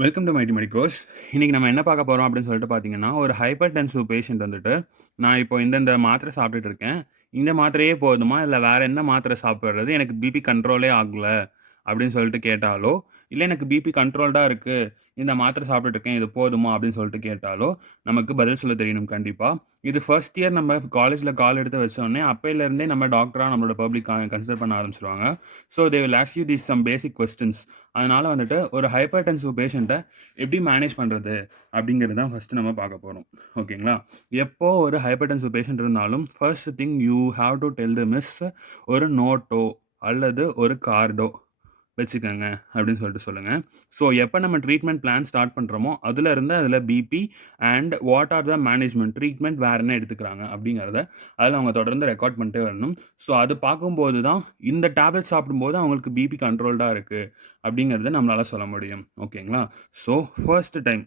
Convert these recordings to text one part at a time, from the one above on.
Welcome to mighty medicos. இன்னைக்கு நம்ம என்ன பார்க்க போறோம் அப்படின்னு சொல்லிட்டு பார்த்தீங்கன்னா, ஒரு ஹைப்பர் டென்சிவ் பேஷண்ட் வந்துட்டு, நான் இப்போ இந்தந்த மாத்திரை சாப்பிட்டுட்டு இருக்கேன். இந்த மாத்திரையே போதுமா? இல்ல வேற என்ன மாத்திரை சாப்பிடுறது? எனக்கு பிபி கண்ட்ரோலே ஆகல அப்படின்னு சொல்லிட்டு கேட்டாலோ, இல்ல எனக்கு பிபி கண்ட்ரோல்டா இருக்கு. இந்த மாத்திரை சாப்பிட்டுட்டு இருக்கேன். இது போதுமா? அப்படின்னு சொல்லிட்டு கேட்டாலோ, நமக்கு பதில் சொல்ல தெரியணும் கண்டிப்பா. இது ஃபர்ஸ்ட் இயர் நம்ம காலேஜ்ல கால் எடுத்து வச்சோனே, அப்பையிலேருந்தே நம்ம டாக்டரா நம்மளோட பப்ளிக் கன்சிடர் பண்ண ஆரம்பிச்சுருவாங்க. So they will ask you these some basic questions. அதனால வந்துட்டு ஒரு ஹைப்பர் டென்சிவ் பேஷண்ட்ட எப்படி மேனேஜ் பண்றது? அப்படிங்கிறது தான் ஃபர்ஸ்ட்டு நம்ம பார்க்க போறோம். ஓகேங்களா? எப்போ ஒரு ஹைப்பர் டென்சிவ் பேஷண்ட் இருந்தாலும், first thing you have to tell them is ஒரு நோட்டோ அல்லது ஒரு கார்டோ வச்சுக்கங்க அப்படின்னு சொல்லிட்டு சொல்லுங்க. ஸோ எப்ப நம்ம ட்ரீட்மெண்ட் பிளான் ஸ்டார்ட் பண்றோமோ, அதுலருந்து அதுல BP and what are the management treatment வேற என்ன எடுத்துக்கிறாங்க அப்படிங்கிறத அதுல அவங்க தொடர்ந்து ரெக்கார்ட் பண்ணிட்டே வரணும். ஸோ அது பார்க்கும்போது தான் இந்த டேப்லெட் சாப்பிடும்போது அவங்களுக்கு பிபி கண்ட்ரோல்டா இருக்கு அப்படிங்கிறத நம்மளால சொல்ல முடியும். ஓகேங்களா? ஸோ ஃபர்ஸ்ட் டைம்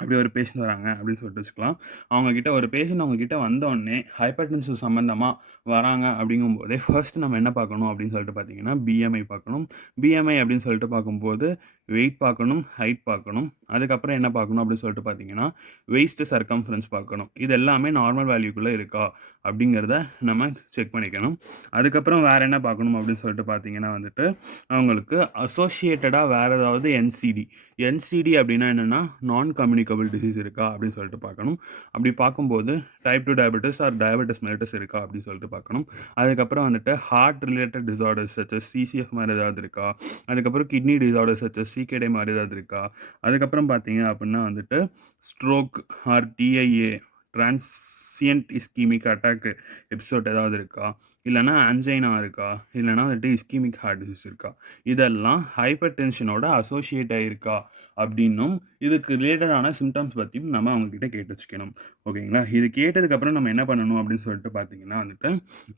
அப்படி ஒரு பேஷண்ட் வராங்க அப்படின்னு சொல்லிட்டு வச்சுக்கலாம். அவங்க கிட்ட ஒரு பேஷண்ட் அவங்க கிட்ட வந்தோனே ஹைப்பர்டென்சிவ் சம்மந்தமா வராங்க அப்படிங்கும்போதே, ஃபர்ஸ்ட் நம்ம என்ன பார்க்கணும் அப்படின்னு சொல்லிட்டு பார்த்தீங்கன்னா, பிஎம்ஐ பார்க்கணும். பிஎம்ஐ அப்படின்னு சொல்லிட்டு பார்க்கும்போது, வெயிட் பார்க்கணும், ஹைட் பார்க்கணும். அதுக்கப்புறம் என்ன பார்க்கணும் அப்படின்னு சொல்லிட்டு பார்த்தீங்கன்னா, வெய்ஸ்ட் சர்கம்ஃபரன்ஸ் பார்க்கணும். இது எல்லாமே நார்மல் வேல்யூக்குள்ள இருக்கா அப்படிங்கிறத நம்ம செக் பண்ணிக்கணும். அதுக்கப்புறம் வேற என்ன பார்க்கணும் அப்படின்னு சொல்லிட்டு பார்த்தீங்கன்னா வந்துட்டு, அவங்களுக்கு அசோசியேட்டடா வேற ஏதாவது என்சிடி என்சிடி அப்படின்னா என்னன்னா, நான் கம்யூனிகபிள் டிசீஸ் இருக்கா அப்படின்னு சொல்லிட்டு பார்க்கணும். அப்படி பார்க்கும்போது type 2 diabetes R diabetes mellitus இருக்கா அப்படின்னு சொல்லிட்டு பார்க்கணும். அதுக்கப்புறம் வந்துட்டு ஹார்ட் ரிலேட்டட் டிஸார்டர்ஸ் சச்சஸ் சிசிஎஃப் மாரி ஏதாவது இருக்கா? அதுக்கப்புறம் கிட்னி டிஸார்டர்ஸ் சச்சஸ் சிகேடி மாரி ஏதாவது இருக்கா? அதுக்கப்புறம் பார்த்தீங்க அப்படின்னா வந்துட்டு stroke R டிஐஏ transient ischaemic attack episode ஏதாவது இருக்கா? இல்லன்னா ஆன்ஜைனா இருக்கா? இல்லன்னா வந்துட்டு இஸ்கீமிக் ஹார்ட் டிசீஸ் இருக்கா? இதெல்லாம் ஹைப்பர் டென்ஷனோட அசோசியேட் ஆயிருக்கா அப்படின்னும், இதுக்கு ரிலேட்டடான சிம்ப்டம்ஸ் பத்தியும் நம்ம அவங்க கிட்ட கேட்டு வச்சுக்கணும். ஓகேங்களா? இது கேட்டதுக்கப்புறம் நம்ம என்ன பண்ணணும் அப்படின்னு சொல்லிட்டு பார்த்தீங்கன்னா வந்துட்டு,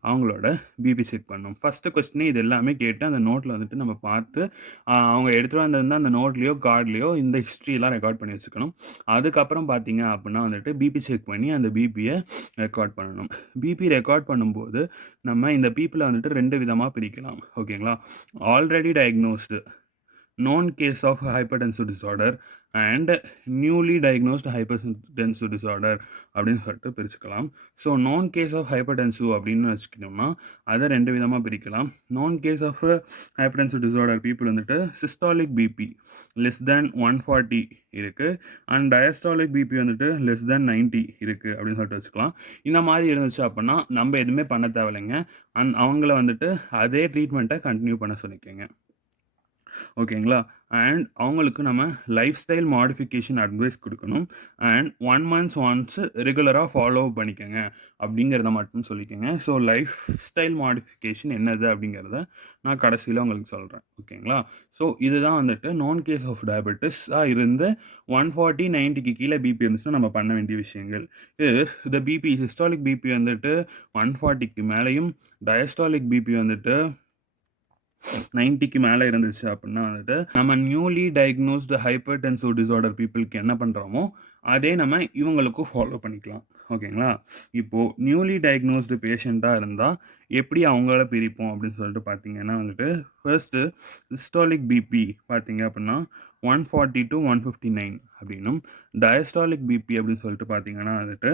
அவங்களோட பிபி செக் பண்ணணும். ஃபர்ஸ்ட் கொஸ்டினே இது எல்லாமே கேட்டு அந்த நோட்ல வந்துட்டு நம்ம பார்த்து, அவங்க எடுத்துட்டு வந்திருந்த அந்த நோட்லயோ, கார்ட்லயோ இந்த ஹிஸ்ட்ரியலாம் ரெக்கார்ட் பண்ணி வச்சுக்கணும். அதுக்கப்புறம் பார்த்தீங்க அப்படின்னா வந்துட்டு, பிபி செக் பண்ணி அந்த பிபிய ரெக்கார்ட் பண்ணணும். பிபி ரெக்கார்ட் பண்ணும்போது, நம்ம இந்த பீப்பிள வந்துட்டு 2 விதமா பிரிக்கலாம். ஓகேங்களா? Already diagnosed known case of hypertensive disorder and newly diagnosed hypertensive disorder அப்படின்னு சொல்லிட்டு பிரிச்சுக்கலாம். So known case of hypertensive அப்படின்னு வச்சுக்கிட்டோம்னா, அதை 2 விதமா பிரிக்கலாம். known case of hypertensive disorder people வந்துட்டு systolic BP less than 140 இருக்கு அண்ட் diastolic BP வந்துட்டு less than 90 இருக்கு அப்படின்னு சொல்லிட்டு வச்சுக்கலாம். இந்த மாதிரி இருந்துச்சு அப்படின்னா, நம்ம எதுவுமே பண்ண தேவையில்லைங்க. அவங்கள வந்துட்டு அதே ட்ரீட்மெண்ட்டை கன்டினியூ பண்ண சொல்லிக்கங்க. ஓகேங்களா? அண்ட் அவங்களுக்கு நம்ம லைஃப் ஸ்டைல் மாடிஃபிகேஷன் அட்வைஸ் குடுக்கணும். அண்ட் 1 மந்த்ஸ் ஒன்ஸ் ரெகுலரா ஃபாலோ பண்ணிக்கங்க அப்படிங்கிறத மட்டும் சொல்லிக்கங்க. ஸோ லைஃப் ஸ்டைல் மாடிஃபிகேஷன் என்னது அப்படிங்கிறத நான் கடைசியில உங்களுக்கு சொல்றேன். ஓகேங்களா? ஸோ இதுதான் வந்துட்டு நான் கேஸ் ஆஃப் டயபெட்டிஸா இருந்து 140, 90க்கு கீழ பிபி இருந்துச்சுன்னா நம்ம பண்ண வேண்டிய விஷயங்கள். இந்த பிபி சிஸ்டாலிக் பிபி வந்துட்டு 140க்கு மேலயும், டயஸ்டாலிக் பிபி வந்துட்டு 90க்கு மேல இருந்துச்சு அப்படின்னா வந்துட்டு, நம்ம நியூலி டயக்னோஸ்டு ஹைப்பர்டென்சிவ் டிஸார்டர் பீப்பிள்க்கு என்ன பண்றோமோ, அதே நம்ம இவங்களுக்கும் ஃபாலோ பண்ணிக்கலாம். ஓகேங்களா? இப்போ நியூலி டயக்னோஸ்டு பேஷண்ட்டா இருந்தா, எப்படி அவங்கள பிரிப்போம் அப்படின்னு சொல்லிட்டு பார்த்தீங்கன்னா வந்துட்டு, ஃபர்ஸ்ட்டு சிஸ்டாலிக் பிபி பார்த்தீங்க அப்படின்னா, 140 to 159 அப்படின்னும், டயஸ்டாலிக் பிபி அப்படின்னு சொல்லிட்டு பார்த்தீங்கன்னா வந்துட்டு,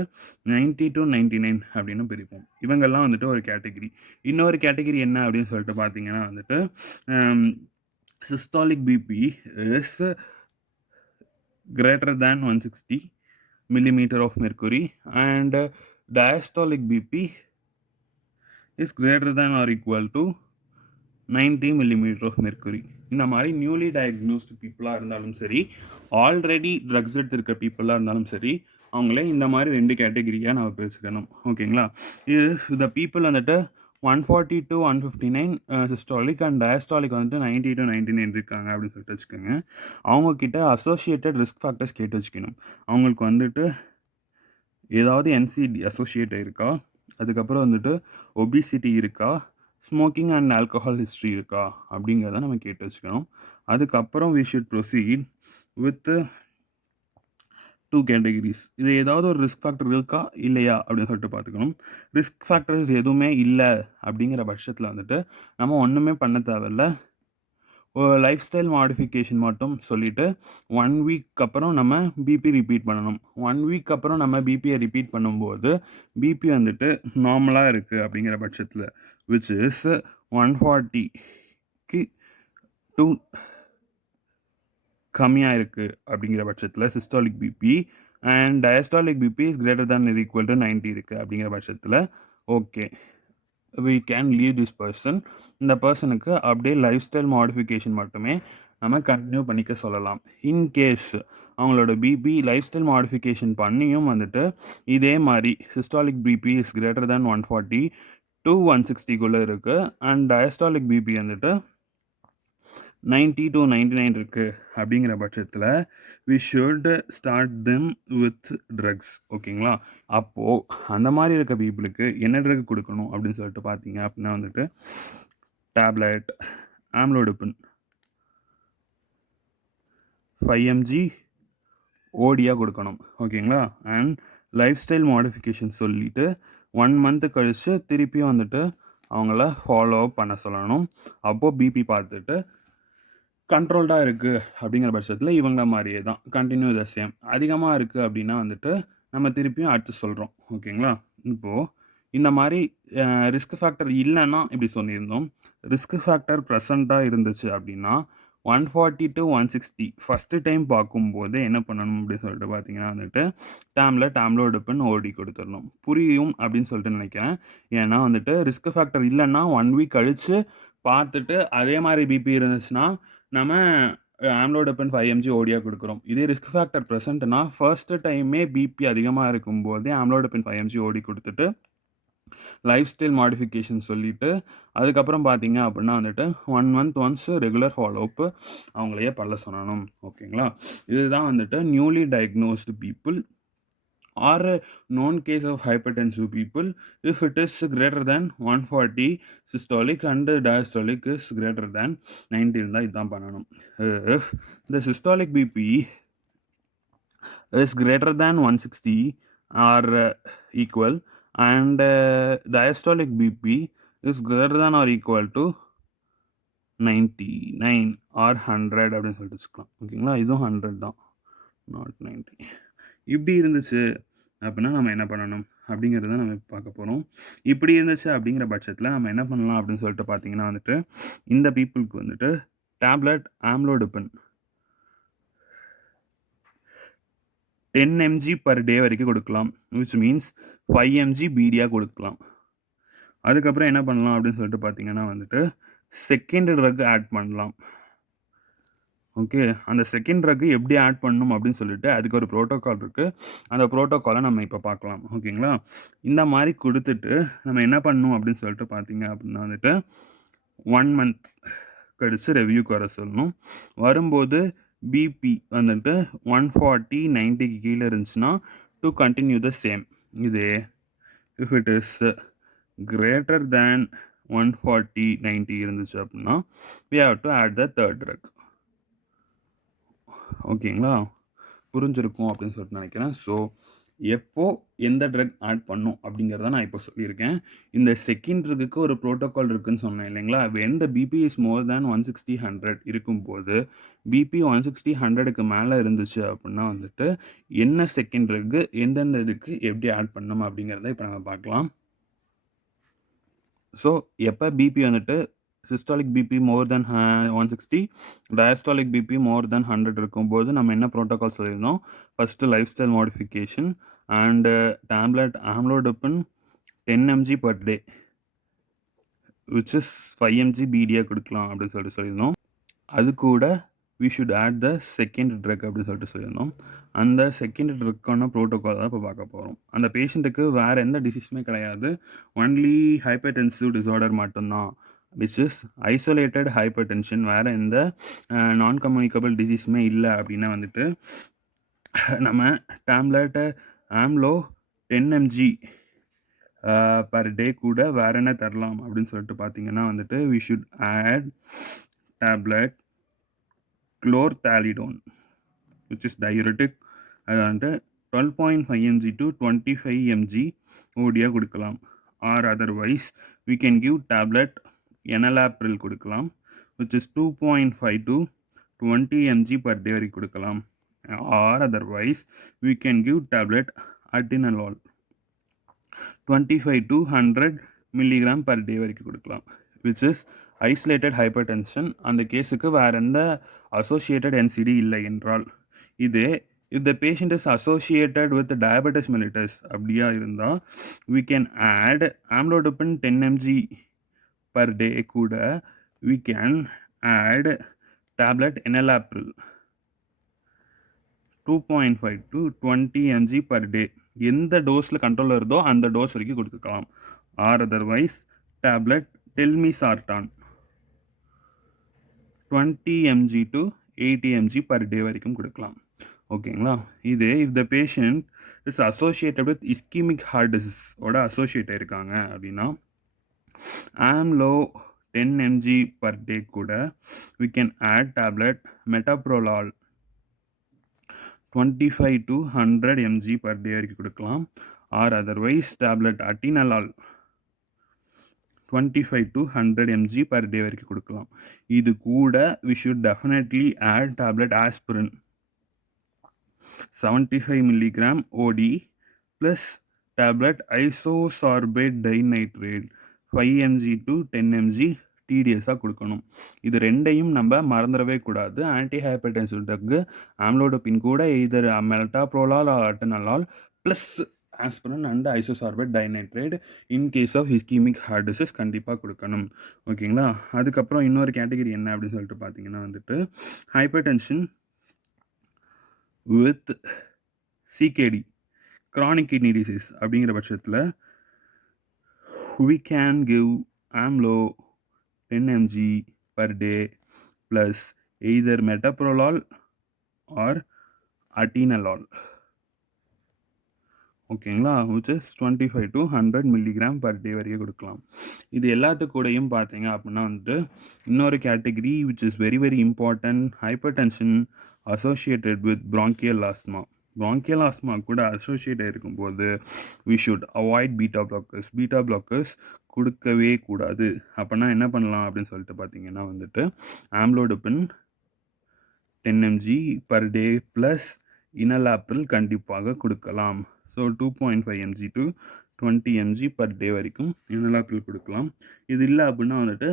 90 to 99 அப்படின்னு பிரிப்போம். இவங்கெல்லாம் வந்துட்டு ஒரு கேட்டகரி. இன்னொரு கேட்டகரி என்ன அப்படின்னு சொல்லிட்டு பார்த்தீங்கன்னா வந்துட்டு, systolic BP is greater than 160 millimeter of mercury and diastolic BP is greater than or equal to 90 millimeter of mercury. இந்த மாதிரி நியூலி டயக்னோஸ்டு பீப்புளாக இருந்தாலும் சரி, ஆல்ரெடி ட்ரக்ஸ் எடுத்திருக்க பீப்புளாக இருந்தாலும் சரி, அவங்களே இந்த மாதிரி 2 கேட்டகரியாக நம்ம பிரிச்சுக்கணும். ஓகேங்களா? இது இந்த பீப்புள் வந்துட்டு 140 to 159 சிஸ்டாலிக் அண்ட் டயஸ்டாலிக் வந்துட்டு 90 to 99 இருக்காங்க அப்படின்னு சொல்லிட்டு வச்சுக்கோங்க. அவங்கக்கிட்ட அசோசியேட்டட் ரிஸ்க் ஃபேக்டர்ஸ் கேட்டு வச்சுக்கணும். அவங்களுக்கு வந்துட்டு ஏதாவது என்சிடி அசோசியேட் ஆயிருக்கா? அதுக்கப்புறம் வந்துட்டு ஒபிசிட்டி இருக்கா? ஸ்மோக்கிங் அண்ட் ஆல்கஹால் ஹிஸ்ட்ரி இருக்கா? அப்படிங்கிறத நம்ம கேட்டு வச்சுக்கணும். அதுக்கப்புறம் we should proceed with 2 categories. இது ஏதாவது ஒரு ரிஸ்க் ஃபேக்டர் இருக்கா? இல்லையா? அப்படின்னு சொல்லிட்டு பார்த்துக்கணும். ரிஸ்க் ஃபேக்டர்ஸ் எதுவுமே இல்ல அப்படிங்கிற பட்சத்தில வந்துட்டு, நம்ம ஒண்ணுமே பண்ண தேவையில்ல. லைஃப் ஸ்டைல் மாடிஃபிகேஷன் மட்டும் சொல்லிவிட்டு 1 வீக் அப்புறம் நம்ம பிபி ரிப்பீட் பண்ணணும். 1 வீக் அப்புறம் நம்ம பிபியை ரிப்பீட் பண்ணும்போது பிபி வந்துட்டு நார்மலாக இருக்குது அப்படிங்கிற பட்சத்தில் விச் இஸ் 140க்கு டூ கம்மியாக இருக்குது அப்படிங்கிற பட்சத்தில் systolic BP and diastolic BP is greater than or equal to 90 இருக்குது அப்படிங்கிற பட்சத்தில் okay we can leave this person. இந்த பர்சனுக்கு அப்படியே லைஃப் ஸ்டைல் மாடிஃபிகேஷன் மட்டுமே நம்ம கண்டினியூ பண்ணிக்க சொல்லலாம். இன்கேஸ் அவங்களோட பிபி லைஃப் ஸ்டைல் மாடிஃபிகேஷன் பண்ணியும் வந்துட்டு இதே மாதிரி systolic BP is greater than 140 to 160 இருக்குது அண்ட் டயஸ்டாலிக் பிபி வந்துட்டு 90 to 99 இருக்குது அப்படிங்கிற பட்சத்தில் we should start them with drugs. ஓகேங்களா? அப்போது அந்த மாதிரி இருக்க பீப்புளுக்கு என்ன ட்ரக் கொடுக்கணும் அப்படின்னு சொல்லிட்டு பார்த்தீங்க அப்படின்னா வந்துட்டு டேப்லெட் ஆம்லோடிபின் 5 mg ஓடியாக கொடுக்கணும். ஓகேங்களா? அண்ட் லைஃப் ஸ்டைல் மாடிஃபிகேஷன் சொல்லிவிட்டு 1 month கழித்து திருப்பியும் வந்துட்டு அவங்கள ஃபாலோ அப் பண்ண சொல்லணும். அப்போது பிபி பார்த்துட்டு கண்ட்ரோல்டாக இருக்குது அப்படிங்கிற பட்சத்தில் இவங்க மாதிரியே தான் கண்டினியூ த சேம். அதிகமாக இருக்குது அப்படின்னா வந்துட்டு நம்ம திருப்பியும் அடுத்து சொல்கிறோம். ஓகேங்களா? இப்போது இந்த மாதிரி ரிஸ்க் ஃபேக்டர் இல்லைன்னா இப்படி சொல்லியிருந்தோம். ரிஸ்க் ஃபேக்டர் ப்ரெசண்ட்டாக இருந்துச்சு அப்படின்னா 140 to 160 ஃபஸ்ட்டு டைம் பார்க்கும்போது என்ன பண்ணணும் அப்படின்னு சொல்லிட்டு பார்த்தீங்கன்னா வந்துட்டு ஆம்லோடிபின் ஓடி கொடுத்துடணும். புரியும் அப்படின்னு சொல்லிட்டு நினைக்கிறேன். ஏன்னா வந்துட்டு ரிஸ்க் ஃபேக்டர் இல்லைன்னா 1 வீக் கழித்து பார்த்துட்டு அதே மாதிரி பிபி இருந்துச்சுன்னா நம்ம ஆம்லோடிபின் 5 mg ஓடியாக கொடுக்குறோம். இதே ரிஸ்க் ஃபேக்டர் ப்ரெசென்ட்னா ஃபர்ஸ்ட் டைமே பிபி அதிகமாக இருக்கும்போதே ஆம்லோடிபின் 5 mg ஓடி கொடுத்துட்டு லைஃப் ஸ்டைல் மாடிஃபிகேஷன் சொல்லிவிட்டு அதுக்கப்புறம் பார்த்தீங்க அப்படின்னா வந்துட்டு 1 month ஒன்ஸ் ரெகுலர் ஃபாலோஅப்பு அவங்களையே பண்ண சொல்லணும். ஓகேங்களா? இதுதான் வந்துட்டு newly diagnosed people or a known case of hypertensive people if it is greater than 140 systolic and diastolic is greater than 90 இருந்தால் இதுதான் பண்ணணும். If the systolic BP is greater than 160 or equal and diastolic BP is greater than or equal to 99 or 100 அப்படின்னு சொல்லிட்டு வச்சுக்கலாம். ஓகேங்களா? இதுவும் 100 தான், not 90. இப்படி இருந்துச்சு அப்படின்னா நம்ம என்ன பண்ணணும் அப்படிங்கிறத நம்ம பார்க்க போகிறோம். இப்படி இருந்துச்சு அப்படிங்கிற பட்சத்தில் நம்ம என்ன பண்ணலாம் அப்படின்னு சொல்லிட்டு பார்த்தீங்கன்னா வந்துட்டு இந்த பீப்புளுக்கு வந்துட்டு டேப்லெட் ஆம்லோடிபின் 10 mg பர் டே வரைக்கும் கொடுக்கலாம். விச் மீன்ஸ் 5 mg பீடியாக கொடுக்கலாம். அதுக்கப்புறம் என்ன பண்ணலாம் அப்படின்னு சொல்லிட்டு பார்த்தீங்கன்னா வந்துட்டு செகண்ட் ட்ரக் ஆட் பண்ணலாம். ஓகே, அந்த செகண்ட் ட்ரக்கு எப்படி ஆட் பண்ணணும் அப்படின்னு சொல்லிட்டு அதுக்கு ஒரு ப்ரோட்டோக்கால் இருக்குது. அந்த ப்ரோட்டோக்காலை நம்ம இப்போ பார்க்கலாம். ஓகேங்களா? இந்த மாதிரி கொடுத்துட்டு நம்ம என்ன பண்ணணும் அப்படின்னு சொல்லிட்டு பார்த்தீங்க அப்படின்னா வந்துட்டு 1 month கழித்து ரெவ்யூக்கு வர சொல்லணும். வரும்போது பிபி வந்துட்டு 140 90க்கு கீழே இருந்துச்சுன்னா டு கண்டினியூ த சேம். இது if it is greater than 140 90 இருந்துச்சு அப்படின்னா we have to add the third drug. ஓகேங்களா? புரிஞ்சிருக்கும் அப்படின்னு சொல்லிட்டு நினைக்கிறேன். ஸோ எப்போ எந்த ட்ரக் ஆட் பண்ணும் அப்படிங்கிறத நான் இப்போ சொல்லியிருக்கேன். இந்த செகண்ட் ட்ரக்குக்கு ஒரு ப்ரோட்டோக்கால் இருக்குதுன்னு சொன்னேன் இல்லைங்களா? எந்த பிபி இஸ் மோர் தேன் 160 100 இருக்கும்போது பிபி 160 100க்கு மேலே இருந்துச்சு அப்படின்னா வந்துட்டு என்ன செகண்ட் ட்ரக்கு எந்தெந்த இதுக்கு எப்படி ஆட் பண்ணணும் அப்படிங்கிறத இப்போ நம்ம பார்க்கலாம். ஸோ எப்போ பிபி வந்துட்டு சிஸ்டாலிக் பிபி மோர் தென் 160 டயஸ்டாலிக் பிபி மோர் தென் 100 இருக்கும்போது நம்ம என்ன ப்ரோட்டோக்கால் சொல்லியிருந்தோம்? First life style modification and tablet ஆம்லோடிபின் 10 mg per day which is 5 mg பீடியாக கொடுக்கலாம் அப்படின்னு சொல்லிட்டு சொல்லியிருந்தோம். அது கூட we should add the second drug அப்படின்னு சொல்லிட்டு சொல்லியிருந்தோம். அந்த செகண்ட் ட்ரக்கான ப்ரோட்டோக்கால் தான் இப்போ பார்க்க போகிறோம். அந்த பேஷண்ட்டுக்கு வேறு எந்த டிசீஸுமே கிடையாது, ஒன்லி ஹைப்பர்டென்சிவ் டிஸார்டர் மட்டும்தான், which is isolated hyper tension. வேறு எந்த நான் கம்யூனிகபிள் டிசீஸுமே இல்லை அப்படின்னா வந்துட்டு நம்ம டேப்லெட்டை ஆம்லோ 10 mg பர் டே கூட வேறு என்ன தரலாம் அப்படின்னு சொல்லிட்டு பார்த்தீங்கன்னா வந்துட்டு we should add tablet chlorthalidone which is diuretic. அது வந்துட்டு 12.5 mg to 25 mg ஓடியாக கொடுக்கலாம். Or otherwise we can give tablet enalapril கொடுக்கலாம் which is 2.5 to 20 mg per day வரைக்கும் கொடுக்கலாம். Or otherwise we can give tablet atenolol 25 to 100 milligram per day வரைக்கும் கொடுக்கலாம், which is isolated hypertension. அந்த கேஸுக்கு வேற எந்த associated NCD இல்லை என்றால். இது if the patient is associated with diabetes mellitus அப்படியா இருந்தால் we can add amlodipine 10 mg per day கூட we can add tablet enalapril 2.5 to 20 mg per day. எந்த டோஸில் கண்ட்ரோல் இருந்தோ அந்த டோஸ் வரைக்கும் கொடுத்துக்கலாம். Or otherwise tablet telmisartan 20 mg to 80 mg per day வரைக்கும் கொடுக்கலாம். ஓகேங்களா. இது if the patient is associated with ischemic heart disease ஓட அசோசியேட் ஆயிருக்காங்க அப்படின்னா ஆம்லோ 10 mg per day கூட we can add tablet metoprolol 25 to 100 mg per day வரைக்கும் கொடுக்கலாம். Or otherwise tablet அட்டினலால் 25 to 100 mg per day வரைக்கும் கொடுக்கலாம். இது கூட we should definitely add tablet aspirin 75 milligram OD plus tablet isosorbate dinitrate 5 mg to 10 mg டிடிஎஸாக கொடுக்கணும். இது ரெண்டையும் நம்ம மறந்துடவே கூடாது. ஆன்டி ஹைப்பர்டென்சிவ் ட்ரக்கு ஆம்லோடோபின் கூட either metoprolol or atenolol plus aspirin and isosorbide dinitrate in case of ischemic heart disease கண்டிப்பாக கொடுக்கணும். ஓகேங்களா. அதுக்கப்புறம் இன்னொரு கேட்டகரி என்ன அப்படின்னு சொல்லிட்டு பார்த்தீங்கன்னா வந்துட்டு hypertension with CKD chronic kidney disease அப்படிங்கிற பட்சத்தில் we can give amlo 10 mg per day plus either metoprolol or atenolol. ஓகேங்களா. which is 25 to 100 milligram per day வரைக்கும் கொடுக்கலாம். இது எல்லாத்துக்கூடையும் பார்த்தீங்க அப்படின்னா வந்துட்டு இன்னொரு category which is very very important, hypertension associated with bronchial asthma. bronchial asthma கூட associate ஆகிருக்கும்போது we should avoid beta blockers. beta blockers கொடுக்கவே கூடாது. அப்போனா என்ன பண்ணலாம் அப்படின்னு சொல்லிட்டு பார்த்தீங்கன்னா வந்துட்டு ஆம்லோடபின் 10 mg per day ப்ளஸ் இனலாப்ரில் கண்டிப்பாக கொடுக்கலாம். So 2.5 mg to 20 mg per day வரைக்கும் இனலாப்ரில் கொடுக்கலாம். இது இல்லை அப்படின்னா வந்துட்டு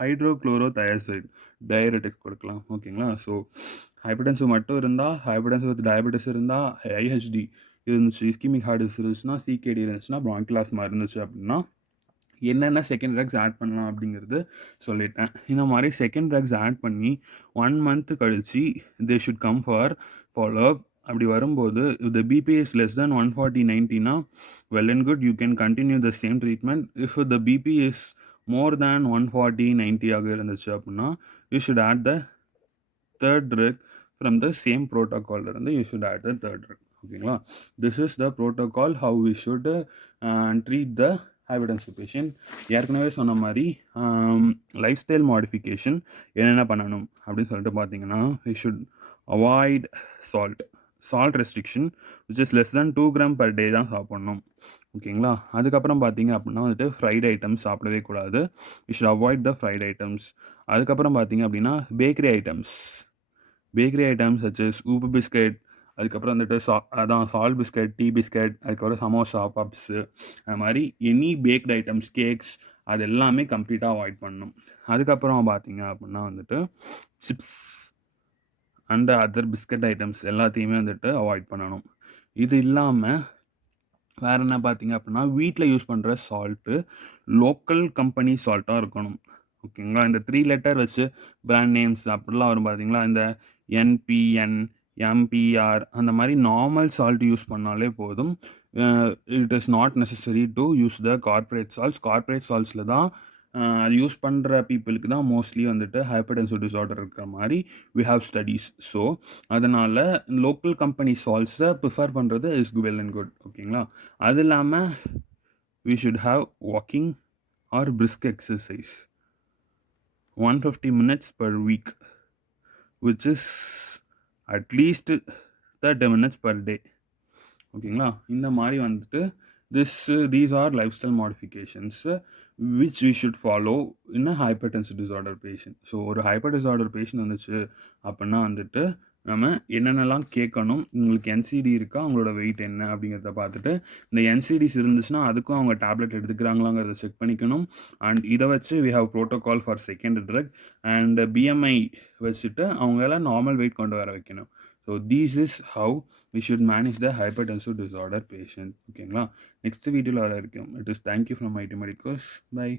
ஹைட்ரோக்ளோரோதயாசைடு டயரெட்டிக்ஸ் கொடுக்கலாம். ஓகேங்களா. ஸோ ஹைப்பர்டென்சிவ் மட்டும் இருந்தால், ஹைப்பர்டென்சிவ் வித் டயபெட்டிஸ் இருந்தால், ஐஹெச்டி இருந்துச்சு, இஸ்கிமிக் ஹார்ட் டிசீஸ் இருந்துச்சுன்னா, சிகேடி இருந்துச்சுன்னா, bronchial asthma இருந்துச்சு அப்படின்னா என்னென்ன செகண்ட் ட்ரக்ஸ் ஆட் பண்ணலாம் அப்படிங்கிறது சொல்லிட்டேன். இந்த மாதிரி செகண்ட் ட்ரக்ஸ் ஆட் பண்ணி 1 month கழிச்சு they should come for follow up. அப்படி வரும்போது the BP is less than 140/90 well and good, you can continue the same treatment. if the BP is more than 140/90 ஆக இருந்துச்சு அப்படின்னா you should add the third drug from the same protocol இருந்து you should add the third drug. ஓகேங்களா. this is the protocol how we should treat the hypertensive patient. ஏற்கனவே சொன்ன மாதிரி life style modification என்னென்ன பண்ணணும் அப்படின்னு சொல்லிட்டு பார்த்தீங்கன்னா we should avoid salt restriction which is less than 2 gram per day தான் சாப்பிட்ணும். ஓகேங்களா. அதுக்கப்புறம் பார்த்தீங்க அப்படின்னா வந்துட்டு ஃப்ரைட் ஐட்டம்ஸ் சாப்பிடவே கூடாது. we should avoid the fried items. அதுக்கப்புறம் பார்த்தீங்க அப்படின்னா பேக்கரி ஐட்டம்ஸ் such as உப்பு பிஸ்கெட், அதுக்கப்புறம் வந்துட்டு அதான் சால்ட் பிஸ்கட், டீ பிஸ்கட், அதுக்கப்புறம் சமோசா, பப்ஸு, அது மாதிரி எனி பேக்டு ஐட்டம்ஸ், கேக்ஸ் அது எல்லாமே கம்ப்ளீட்டாக அவாய்ட் பண்ணணும். அதுக்கப்புறம் பார்த்தீங்க அப்படின்னா வந்துட்டு chips and other biscuit items எல்லாத்தையுமே வந்துட்டு அவாய்ட் பண்ணணும். இது இல்லாமல் வேறு என்ன பார்த்தீங்க அப்படின்னா வீட்டில் யூஸ் பண்ணுற சால்ட்டு லோக்கல் கம்பெனி சால்ட்டாக இருக்கணும். ஓகேங்களா. இந்த 3 letter வச்சு பிராண்ட் நேம்ஸ் அப்படிலாம் வரும் பார்த்தீங்களா, இந்த என்பிஎன், எம்பிஆர் அந்த மாதிரி நார்மல் சால்ட் யூஸ் பண்ணாலே போதும். It is not necessary to use the corporate சால்ட்ஸில் தான் அது யூஸ் பண்ணுற பீப்புளுக்கு தான் மோஸ்ட்லி வந்துட்டு ஹைப்பர்டென்சிவ் டிஸார்டர் இருக்கிற மாதிரி வி ஹாவ் ஸ்டடீஸ். ஸோ அதனால் லோக்கல் கம்பெனி சால்ட்ஸை ப்ரிஃபர் பண்ணுறது இஸ் வெல் அண்ட் குட். ஓகேங்களா. அது இல்லாமல் we should have walking or brisk exercise 150 minutes per week which is at least 30 minutes per day. ஓகேங்களா. இந்த மாதிரி வந்துட்டு These are lifestyle modifications which we should follow in a hypertensive disorder patient. So ஒரு hyper disorder patient வந்துச்சு அப்படின்னா வந்துட்டு நம்ம என்னென்னலாம் கேட்கணும், உங்களுக்கு என்சிடி இருக்கா, அவங்களோட வெயிட் என்ன அப்படிங்கிறத பார்த்துட்டு, இந்த என்சிடிஸ் இருந்துச்சுன்னா அதுக்கும் அவங்க டேப்லெட் எடுத்துக்கிறாங்களாங்கிறத செக் பண்ணிக்கணும். அண்ட் இதை வச்சு we have protocol for second drug and BMI வச்சுட்டு அவங்கள நார்மல் வெயிட் கொண்டு வர வைக்கணும். So these is how we should manage the hypertensive disorder patient. ஓகேங்களா? நெக்ஸ்ட் வீடியோவில் வர இருக்கும். It is thank you from IT medicos. By.